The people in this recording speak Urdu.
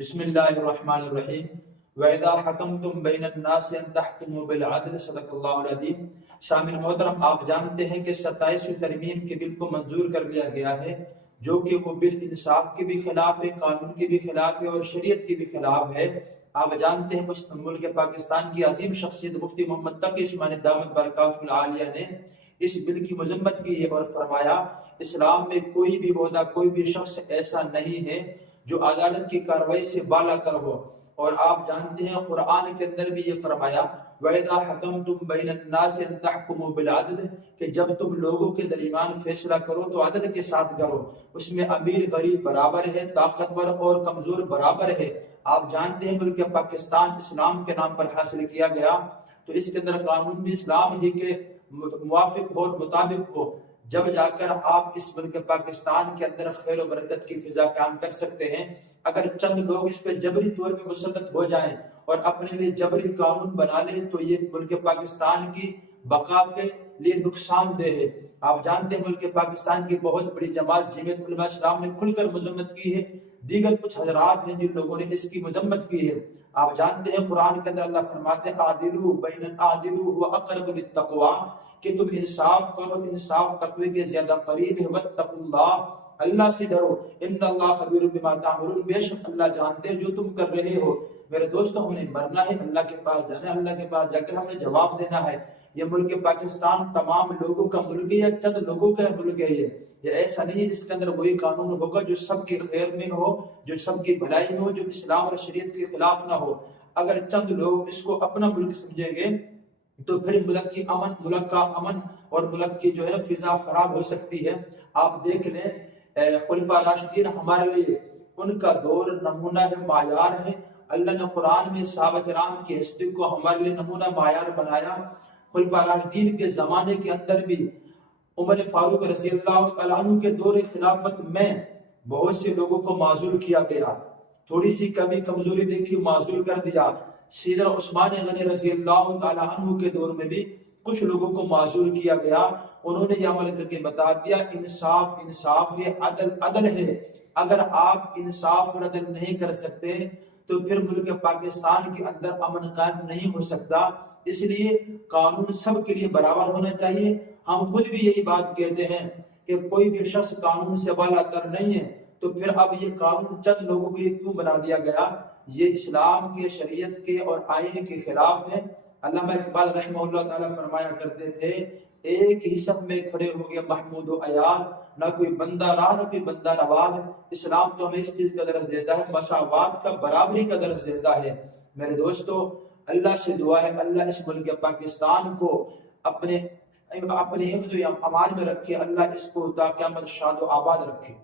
بسم اللہ الرحمن الرحیم وَإِذَا حَكَمْتُمْ بَيْنَ النَّاسِ أَن تَحْكُمُوا بِالْعَدْلِ صدق اللہ العظیم۔ سامعین محترم، آپ جانتے ہیں کہ 27ویں ترمیم کے بل کو منظور کر لیا گیا ہے، جو کہ وہ بل انصاف کے بھی خلاف ہے، قانون کے بھی خلاف ہے اور شریعت کے بھی خلاف ہے۔ آپ جانتے ہیں ملک پاکستان کی عظیم شخصیت مفتی محمد تقی عثمانی دامت برکاتہ العالیہ نے اس بل کی مذمت کی ہے اور فرمایا اسلام میں کوئی بھی عہدہ، کوئی بھی شخص ایسا نہیں ہے جو عدالت کی کارروائی سے بالا تر ہو۔ اور آپ جانتے ہیں قرآن کے اندر بھی یہ فرمایا وَإِذَا حَكَمْتُمْ بَيْنَ النَّاسِ أَن تَحْكُمُوا بِالْعَدْلِ کہ جب تم لوگوں کے درمیان فیصلہ کرو تو عدل کے ساتھ کرو، اس میں امیر غریب برابر ہے، طاقتور اور کمزور برابر ہے۔ آپ جانتے ہیں ملک پاکستان اسلام کے نام پر حاصل کیا گیا، تو اس کے اندر قانون بھی اسلام ہی کے موافق ہو اور مطابق ہو، جب جا کر آپ اس ملک پاکستان کے اندر خیر و برکت کی فضا قائم کر سکتے ہیں۔ اگر چند لوگ اس پہ جبری طور پہ مسلط ہو جائیں اور اپنے لیے جبری قانون بنا لیں تو یہ ملک پاکستان کی بقا کے لیے نقصان دہ ہے۔ آپ جانتے ہیں ملک پاکستان کی بہت بڑی جماعت جمعیت علماء اسلام نے کھل کر مذمت کی ہے، دیگر کچھ حضرات ہیں جن لوگوں نے اس کی مذمت کی ہے۔ آپ جانتے ہیں قرآن کے اندر اللہ فرماتے ہیں عادلوا بین عادلوا واقرب للتقوی کہ تم انصاف کرو، انصاف تقوی کے زیادہ قریب ہے، واتقوا اللہ، اللہ سے ڈرو، ان اللہ خبیر بما تعملون، بے شک اللہ جانتے ہیں جو تم کر رہے ہو۔ میرے دوستو، ہم نے مرنا ہے، اللہ کے پاس جانا ہے، اللہ کے پاس جا کر ہم نے جواب دینا ہے۔ یہ ملک پاکستان تمام لوگوں کا ملک ہے یا چند لوگوں کا ملک ہے؟ یہ ایسا نہیں ہے جس کے اندر وہی قانون ہوگا جو سب کے خیر میں ہو، جو سب کی بھلائی میں ہو، جو اسلام اور شریعت کے خلاف نہ ہو۔ اگر چند لوگ اس کو اپنا ملک سمجھیں گے تو پھر ملک کا امن اور ملک کی جو ہے فضا خراب ہو سکتی ہے۔ آپ دیکھ لیں خلفاء راشدین ہمارے لیے ان کا دور نمونہ ہے، معیار ہے۔ اللہ نے قرآن میں صحابہ کرام کی ہستی کو ہمارے لیے نمونہ معیار بنایا۔ خلفاء راشدین کے زمانے کے اندر بھی عمر فاروق رضی اللہ تعالیٰ عنہ کے دور خلافت میں بہت سے لوگوں کو معزول کیا گیا، تھوڑی سی کمی کمزوری دیکھی معزول کر دیا۔ سیدنا عثمان غنی رضی اللہ تعالیٰ عنہ کے دور میں بھی کچھ لوگوں کو معزول کیا گیا، انہوں نے یہ عمل کر کے بتا دیا انصاف انصاف ہے، عدل عدل ہے۔ اگر آپ انصاف اور عدل نہیں کر سکتے تو پھر ملک پاکستان کے اندر امن قائم نہیں ہو سکتا۔ اس لیے قانون سب کے لیے برابر ہونا چاہیے۔ ہم خود بھی یہی بات کہتے ہیں کہ کوئی بھی شخص قانون سے بالا تر نہیں ہے، تو پھر اب یہ قانون چند لوگوں کے لیے کیوں بنا دیا گیا؟ یہ اسلام کے، شریعت کے اور آئین کے خلاف ہے۔ علامہ اقبال رحمہ اللہ تعالیٰ فرمایا کرتے تھے ایک ہی صف میں کھڑے ہو گئے محمود و ایاز، نہ کوئی بندہ راہ نہ کوئی بندہ نواز۔ اسلام تو ہمیں اس چیز کا درس دیتا ہے، مساوات کا، برابری کا درس دیتا ہے۔ میرے دوستو، اللہ سے دعا ہے اللہ اس ملک پاکستان کو اپنے حفظ و امان میں رکھے، اللہ اس کو تا قیامت شاد و آباد رکھے۔